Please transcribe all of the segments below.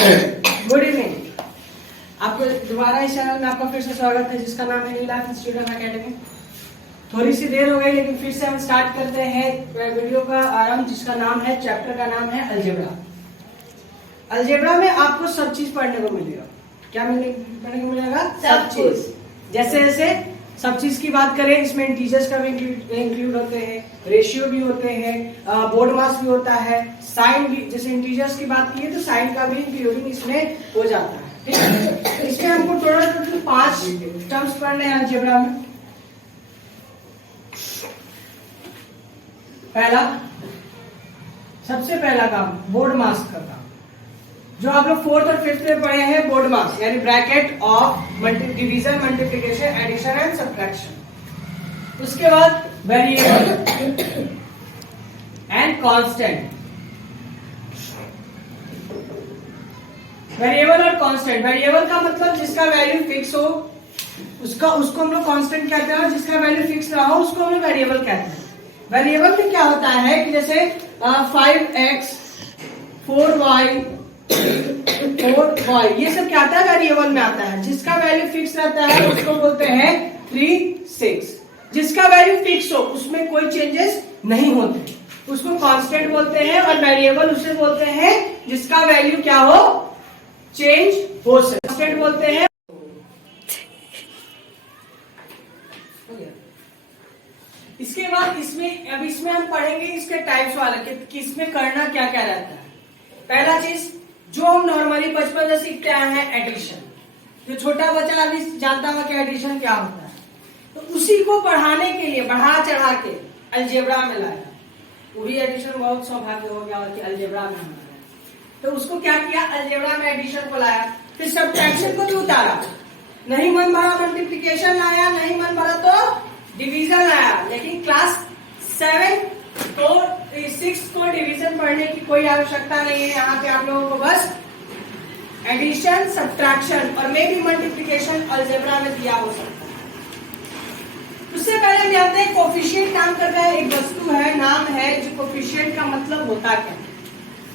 Good evening. आपको दोबारा इस चैनल में आपका फिर से स्वागत है, जिसका नाम है न्यू लाइफ इंस्टीट्यूट अकेडमी। थोड़ी सी देर हो गई, लेकिन फिर से हम स्टार्ट करते हैं वीडियो का आरंभ, जिसका नाम है, चैप्टर का नाम है अलजेब्रा। अलजेब्रा में आपको सब चीज पढ़ने को मिलेगा। क्या पढ़ने को मिलेगा? सब चीज। जैसे जैसे सब चीज की बात करें, इसमें इंटीजर्स का भी इंक्लूड होते हैं, रेशियो भी होते हैं, बोर्ड मास भी होता है, साइन भी। जैसे इंटीजर्स की बात की है तो साइन का भी इंक्लूडिंग इसमें हो जाता है। ठीक है, इसमें हमको टोटल 5 टर्म्स पढ़ने हैं अलजेब्रा में। पहला, सबसे पहला काम बोर्ड मास का काम, जो आप लोग 4th और 5th में पढ़े हैं, बोर्ड मास यानी bracket of division, multiplication, addition and subtraction. उसके बाद वेरिएबल एंड कांस्टेंट। वेरिएबल और कांस्टेंट। वेरिएबल का मतलब जिसका वैल्यू फिक्स हो उसको हम लोग कांस्टेंट कहते हैं, और जिसका वैल्यू फिक्स ना हो उसको हम लोग वेरिएबल कहते हैं। वेरिएबल में क्या होता है कि जैसे 5x 4y 4y, ये सब क्या आता है? वेरिएबल में आता है। जिसका वैल्यू फिक्स रहता है उसको बोलते हैं 3 6। जिसका वैल्यू फिक्स हो उसमें कोई चेंजेस नहीं होते उसको कांस्टेंट बोलते हैं, और वेरिएबल उसे बोलते हैं जिसका वैल्यू क्या हो, चेंज हो सके, कांस्टेंट बोलते हैं। इसके बाद इसमें हम पढ़ेंगे इसके टाइप्स वाले कि इसमें करना क्या क्या रहता है। पहला चीज जो हम नॉर्मली बचपन से सीखते आए हैं, एडिशन। जो छोटा बच्चा अभी जानता हुआ कि एडिशन क्या होता है, तो उसी को पढ़ाने के लिए बढ़ा चढ़ा के अलजेब्रा में लाया। वही एडिशन बहुत सौभाग्य हो गया कि अलजेब्रा में हमारा, तो उसको क्या किया, अलजेब्रा में एडिशन को लाया। फिर सब्ट्रैक्शन को भी उतारा। नहीं मन भरा मल्टीप्लिकेशन लाया, नहीं मन भरा तो डिवीजन लाया। लेकिन क्लास 7 तो 6 को डिवीजन पढ़ने की कोई आवश्यकता नहीं है। यहाँ पे आप लोगों को बस एडिशन, सब्ट्रैक्शन और मे भी मल्टीप्लिकेशन अलजेब्रा में दिया हो सकता है। उससे पहले हम जानते हैं कोफिशिएंट काम करता है। एक वस्तु है, नाम है, जो कोफिशिएंट का मतलब होता क्या है?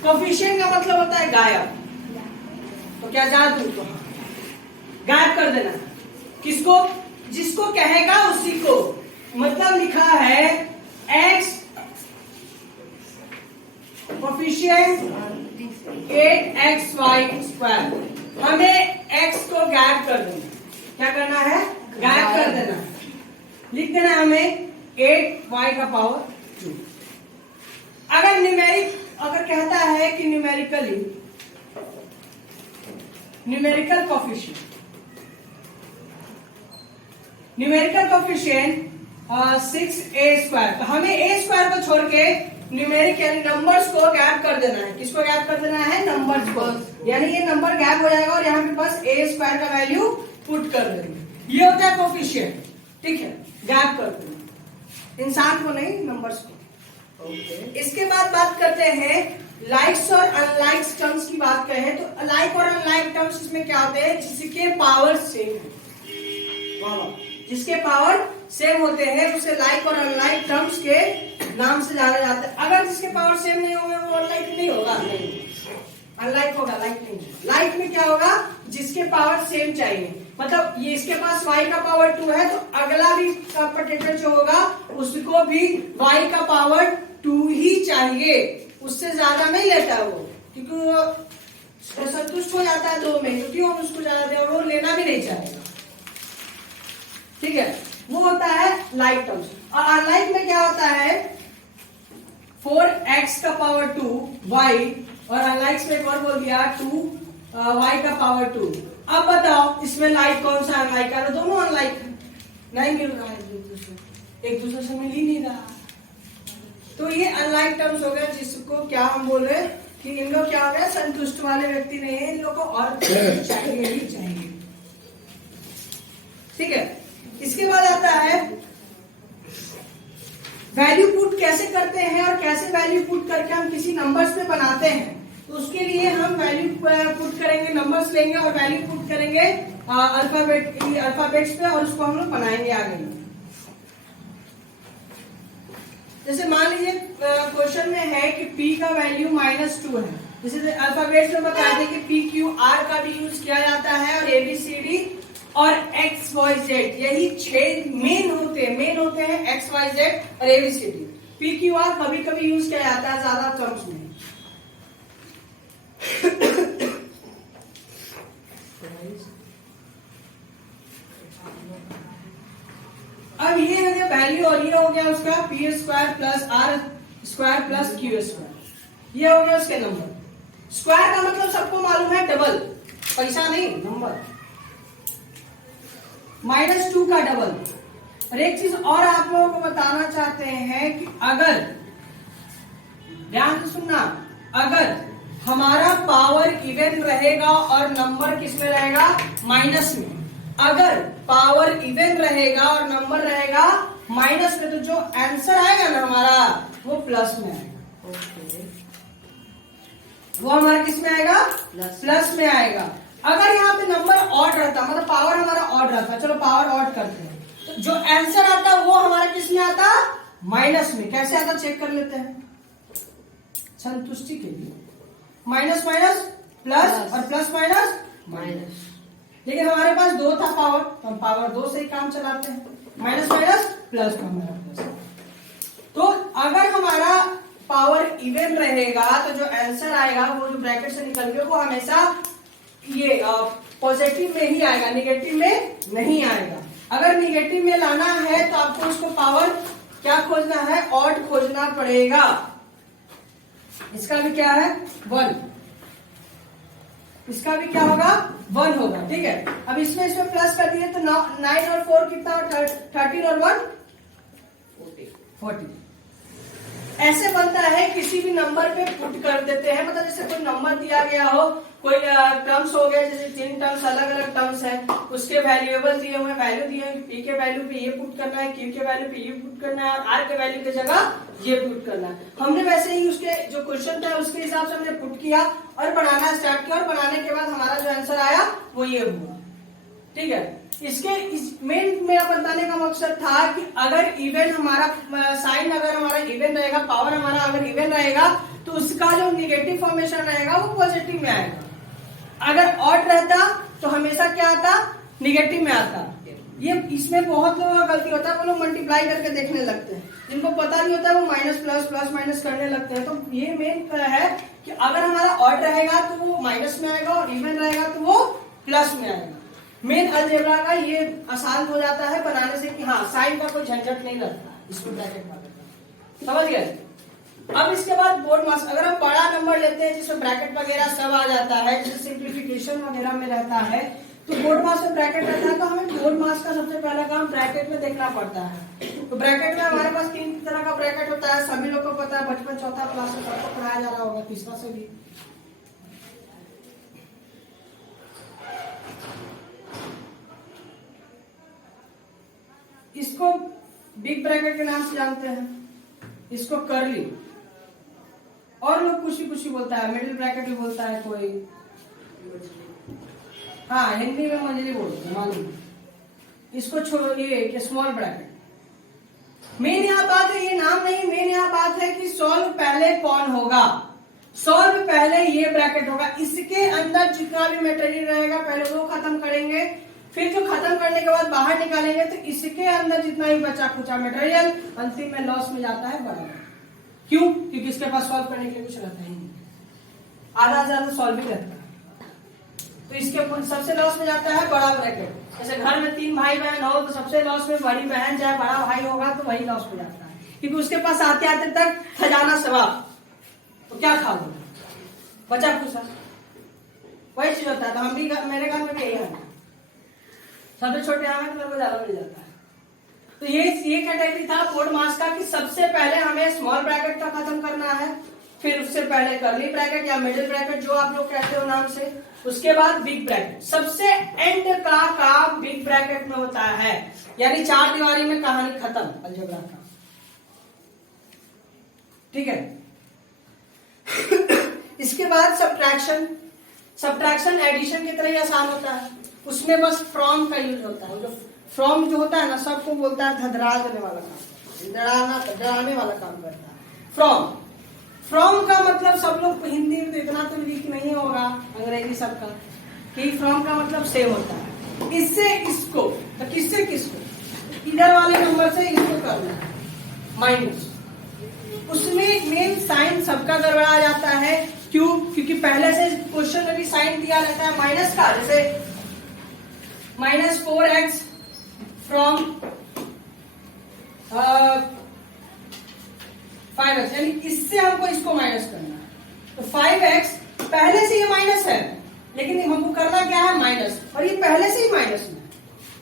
कोफिशिएंट का मतलब होता है गायब। तो क्या जादू? तो गायब कर देना। किसको? जिसको कहेगा उसी को। मतलब लिखा है x कोफिशिएंट 8xy²। हमें x को गायब कर देना। क्या करना है? गायब कर देना। लिख देना हमें 8y का पावर 2। अगर कहता है कि न्यूमेरिकल कोफिशिएंट 6a², तो हमें a² को छोड़ के न्यूमेरिकल नंबर्स को गैप कर देना है। किसको गैप कर देना है? नंबर्स को। यानी ये नंबर गैप हो जाएगा और यहाँ पे बस a² का वैल्यू पुट कर देंगे। ये होता है कोफिशिएंट। ठीक है, गैप कर देना, इंसान को नहीं, नंबर्स को। इसके बाद बात करते हैं लाइक्स और अनलाइक्स टर्म्स की बात करें तो लाइक और अनलाइक टर्म्स इसमें क्या होते हैं? जिसके पावर सेम है, जिसके पावर सेम होते हैं उसे लाइक और अनलाइक टर्म्स के नाम से जाना जाता है। अगर जिसके पावर सेम नहीं होंगे वो अनलाइक नहीं होगा, नहीं अनलाइक होगा, लाइक नहीं होगा। लाइक में क्या होगा? जिसके पावर सेम चाहिए। मतलब ये इसके पास y का पावर 2 है तो अगला भी कंपटीटर जो होगा उसको भी y का पावर 2 ही चाहिए, उससे ज्यादा नहीं लेता वो, क्योंकि वो संतुष्ट हो जाता है 2 में, क्योंकि हम उसको ज्यादा दे और वो लेना भी नहीं चाहेगा। ठीक है, वो होता है लाइक टर्म्स। और अनलाइक में क्या होता है? 4x का पावर 2 y, और अनलाइक में एक और बोल दिया 2 y का पावर 2। अब बताओ इसमें लाइक कौन सा अनलाइक है? दोनों अनलाइक है, नहीं मिल रहा है, एक दूसरे से मिल ही नहीं रहा। तो ये अनलाइक टर्म्स हो गए, जिसको क्या हम बोल रहे हैं कि इन लोग क्या हो गया, संतुष्ट वाले व्यक्ति नहीं है, इन लोग को और चाहिए ही चाहिए। ठीक है, इसके बाद आता है वैल्यू पुट कैसे करते हैं और कैसे वैल्यू पुट करके हम किसी नंबर्स पे बनाते हैं। तो उसके लिए हम वैल्यू पुट करेंगे, नंबर्स लेंगे और वैल्यू पुट करेंगे अल्फाबेट्स पे, और उसको हम लोग बनाएंगे आगे। जैसे मान लीजिए क्वेश्चन में है कि p का वैल्यू -2 है, जैसे अल्फाबेट्स में बताया था कि पी क्यू आर का भी यूज किया जाता है और एबीसीडी और एक्स वाई जेड, यही 6 मेन होते हैं एक्स वाई जेड और एबीसीडी। पी क्यू आर कभी कभी यूज किया जाता है, ज्यादा टर्म्स में। अब ये हो गया वैल्यू और ये हो गया उसका P square plus R square plus Q square, ये हो गया उसके नंबर। स्क्वायर का मतलब सबको मालूम है डबल, पैसा नहीं नंबर, -2 का डबल। और एक चीज और आप लोगों को बताना चाहते हैं कि अगर ध्यान से सुनना, अगर हमारा पावर इवन रहेगा और नंबर किसमें रहेगा, माइनस में, अगर पावर इवन रहेगा और नंबर रहेगा माइनस में, तो जो आंसर आएगा ना हमारा वो प्लस में आएगा। वो हमारा किस में आएगा, प्लस में आएगा। अगर यहाँ पे नंबर ऑड रहता, मतलब पावर हमारा ऑड रहता, चलो पावर ऑड करते हैं, तो जो आंसर आता वो हमारा किस में आता, माइनस में। कैसे आता चेक कर लेते हैं संतुष्टि के लिए, माइनस माइनस प्लस और प्लस माइनस माइनस। लेकिन हमारे पास 2 था पावर, तो हम पावर 2 से ही काम चलाते हैं, माइनस माइनस प्लस का हमारा प्लस। तो अगर हमारा पावर इवन रहेगा तो जो आंसर आएगा वो जो ब्रैकेट से निकल के वो हमेशा ये पॉजिटिव में ही आएगा, निगेटिव में नहीं आएगा। अगर निगेटिव में लाना है तो आपको उसको पावर क्या खोजना है, ऑड खोजना पड़ेगा। इसका भी क्या है 1, इसका भी क्या होगा 1 होगा, ठीक है। अब इसमें प्लस कर दिए तो 9 और 4 कितना, 13 और 1 40। ऐसे बनता है, किसी भी नंबर पे पुट कर देते हैं, मतलब जैसे कोई नंबर दिया गया हो, कोई टर्म्स हो गए, जैसे 3 टर्म्स अलग अलग टर्म्स है, उसके वैल्यूएबल दिए हुए, वैल्यू दिए हैं, पी के वैल्यू पे ये पुट करना है, क्यू के वैल्यू पे ये पुट करना है और आर के वैल्यू की जगह ये पुट करना है। हमने वैसे ही उसके जो क्वेश्चन था उसके हिसाब से हमने पुट किया और बनाना स्टार्ट किया, और बनाने के बाद हमारा जो आंसर आया वो ये हुआ, ठीक है। इसके मेन मेरा बताने का मकसद था कि अगर इवन हमारा साइन अगर हमारा इवन रहेगा, पावर हमारा अगर इवन रहेगा, तो उसका जो निगेटिव फॉर्मेशन रहेगा वो पॉजिटिव में आएगा। अगर ऑड रहता तो हमेशा क्या आता, निगेटिव में आता। ये इसमें बहुत लोगों का गलती होता है, वो लोग मल्टीप्लाई करके देखने लगते हैं, जिनको पता नहीं होता है वो माइनस प्लस प्लस माइनस करने लगते हैं। तो ये मेन है कि अगर हमारा ऑड रहेगा तो वो माइनस में आएगा और इवन रहेगा तो वो प्लस में आएगा। मेन अलजेब्रा का ये आसान हो जाता है बनाने से कि हाँ साइन का कोई झंझट नहीं लगता, इसको ब्रैकेट में समझ गए। अब इसके बाद बोर्ड मास, अगर हम बड़ा नंबर लेते हैं जिसमें ब्रैकेट वगैरह सब आ जाता है, जैसे सिंप्लीफिकेशन वगैरह में रहता है, तो बोर्ड मास में ब्रैकेट रहता है, तो हमें बोर्ड मास का सबसे पहला काम ब्रैकेट में देखना पड़ता है। तो ब्रैकेट में हमारे पास 3 तरह का ब्रैकेट होता है, सभी लोग को पता है, बचपन चौथा क्लास से सबको पढ़ाया जा रहा होगा, तीसरा से भी। इसको बिग ब्रैकेट के नाम से जानते हैं, इसको कर्ली, और लोग कुछ भी बोलता है, मिडिल ब्रैकेट भी बोलता है कोई, हाँ हिंदी में मंजरी बोलते हैं मालूम। इसको छोड़िए कि स्मॉल ब्रैकेट। मेन यहाँ बात है, ये नाम नहीं, मेन यहाँ बात है कि सॉल्व पहले कौन होगा, सॉल्व पहले ये ब्रैकेट होगा। इसके अंदर जितना भी मटेरियल रहेगा पहले वो खत्म करेंगे, फिर जो खत्म करने के बाद बाहर निकालेंगे तो इसके अंदर जितना ही बचा खुचा मटेरियल अंतिम में लॉस में जाता है बड़ा। क्यों? क्योंकि इसके पास सॉल्व करने के लिए कुछ रहता ही नहीं, आधा ज्यादा सॉल्व ही रहता है। तो इसके सबसे लॉस में जाता है बड़ा ब्रैकेट। जैसे घर में 3 भाई बहन हो तो सबसे लॉस में बड़ी बहन चाहे बड़ा भाई होगा तो वही लॉस में जाता है, क्योंकि उसके पास आते आते तक खजाना सवाब, तो क्या खाओगे, बचा खुशा, वही चीज होता है। तो हम भी मेरे घर में भी यही है, सबसे छोटे हमें तो मेरे को ज्यादा मिल जाता है। तो ये कैटेगरी था बोर्ड मास का कि सबसे पहले हमें स्मॉल ब्रैकेट का खत्म करना है, फिर उससे पहले कर्ली ब्रैकेट या मिडिल ब्रैकेट जो आप लोग कहते हो नाम से, उसके बाद बिग ब्रैकेट। सबसे एंड का काम बिग ब्रैकेट में होता है, यानी 4 दीवारी में कहानी खत्म अलजेब्रा का, ठीक है। इसके बाद सब्ट्रैक्शन एडिशन की तरह ही आसान होता है, उसमें बस फ्रॉम का यूज होता है। जो फ्रॉम जो होता है ना, सबको बोलता है धधरा देने वाला काम, डराने वाला काम करता है फ्रॉम। फ्रॉम का मतलब सब लोग हिंदी में तो इतना तो नहीं होगा अंग्रेजी सबका। की फ्रॉम का मतलब सेम होता है। इससे इसको तो किससे किसको, इधर वाले नंबर से इसको करना है माइनस। उसमें मेन साइन सबका गड़बड़ा जाता है। क्यों? क्योंकि पहले से क्वेश्चन में भी साइन दिया रहता है माइनस का, जैसे -4x फ्रॉम 5x, यानी इससे हमको इसको माइनस करना है। तो 5x पहले से ये माइनस है, लेकिन हमको करना क्या है माइनस, और ये पहले से ही माइनस में है।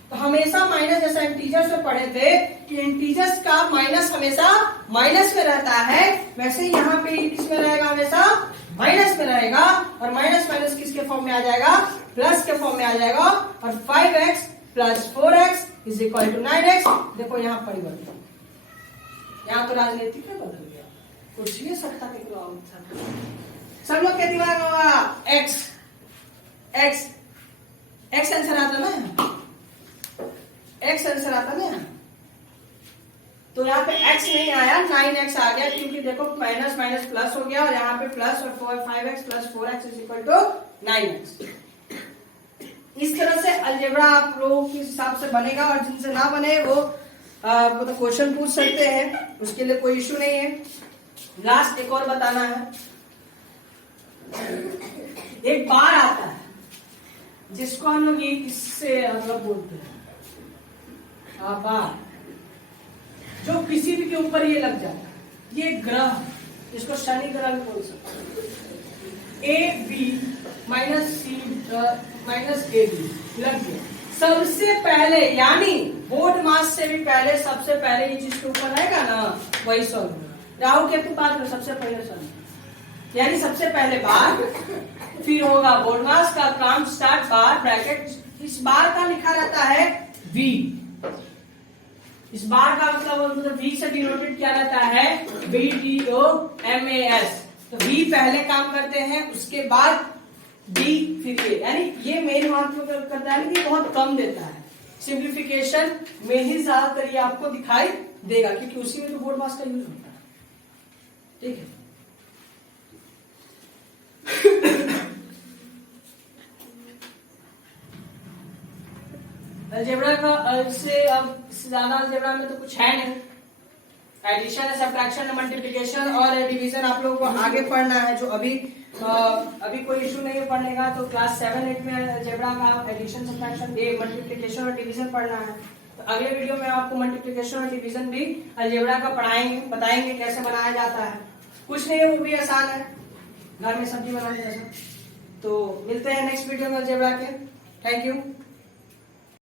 तो हमेशा माइनस, जैसा इंटीजर्स में पढ़े थे कि इंटीजर्स का माइनस हमेशा माइनस में रहता है, वैसे यहाँ पे इसमें रहेगा हमेशा माइनस में रहेगा, और माइनस माइनस किसके फॉर्म में आ जाएगा, प्लस के फॉर्म में आ जाएगा। और 5x plus 4x is equal to 9x। देखो यहाँ परिवर्तन, यहाँ तो राजनीतिक में बदल गया, कुछ भी सत्ता के सब लोग के दिमाग में होगा x x x आंसर आता ना, x आंसर आता ना। तो यहाँ पे x नहीं आया, 9x आ गया, क्योंकि देखो माइनस माइनस प्लस हो गया, और यहाँ पे प्लस और 5x plus 4x is equal to 9x। इस तरह से अलजेब्रा आप लोगों के हिसाब से बनेगा, और जिनसे ना बने वो तो क्वेश्चन पूछ सकते हैं, उसके लिए कोई इश्यू नहीं है। लास्ट एक और बताना है, एक बार आता है जिसको हम लोग ये इससे मतलब बोलते हैं बार, जो किसी भी के ऊपर ये लग जाता है। ये ग्रह, इसको शनि ग्रह भी बोल सकते हैं। A B minus C minus A B लग गया सबसे पहले, यानी बोर्ड मास से भी पहले, सबसे पहले ये जिसके ऊपर रहेगा ना वही सॉल्व होगा। राहु केतु बाद में सबसे पहले सॉल्व, यानी सबसे पहले बार, फिर होगा बोर्ड मास का काम स्टार्ट बार ब्रैकेट। इस बार का लिखा रहता है वी, इस बार का मतलब वी से डिनोटेड किया जाता है BDOMAS। तो वी पहले काम करते हैं, उसके बाद डी, फिर ये, यानी ये मेन महत्व करता है, लेकिन बहुत कम देता है। सिंप्लीफिकेशन में ही ज्यादातर ये आपको दिखाई देगा, क्योंकि उसी में तो बोर्ड मास का यूज होता है। ठीक है। अलजेब्रा का से अब ज्यादा अलजेब्रा में तो कुछ है नहीं। एडिशन है, सब्ट्रैक्शन है, मल्टीप्लिकेशन और डिवीजन आप लोगों को आगे पढ़ना है, जो अभी कोई इशू नहीं है पढ़ने का। तो क्लास 7-8 में अलजेब्रा का एडिशन, सब्ट्रैक्शन, मल्टीप्लिकेशन और डिवीजन पढ़ना है। तो अगले वीडियो में आपको मल्टीप्लिकेशन और डिवीजन भी अलजेब्रा का पढ़ाएंगे, बताएंगे कैसे बनाया जाता है। कुछ नहीं है, वो भी आसान है, घर में सब्जी बनाने जैसा। तो मिलते हैं नेक्स्ट वीडियो में अलजेब्रा के। Thank you.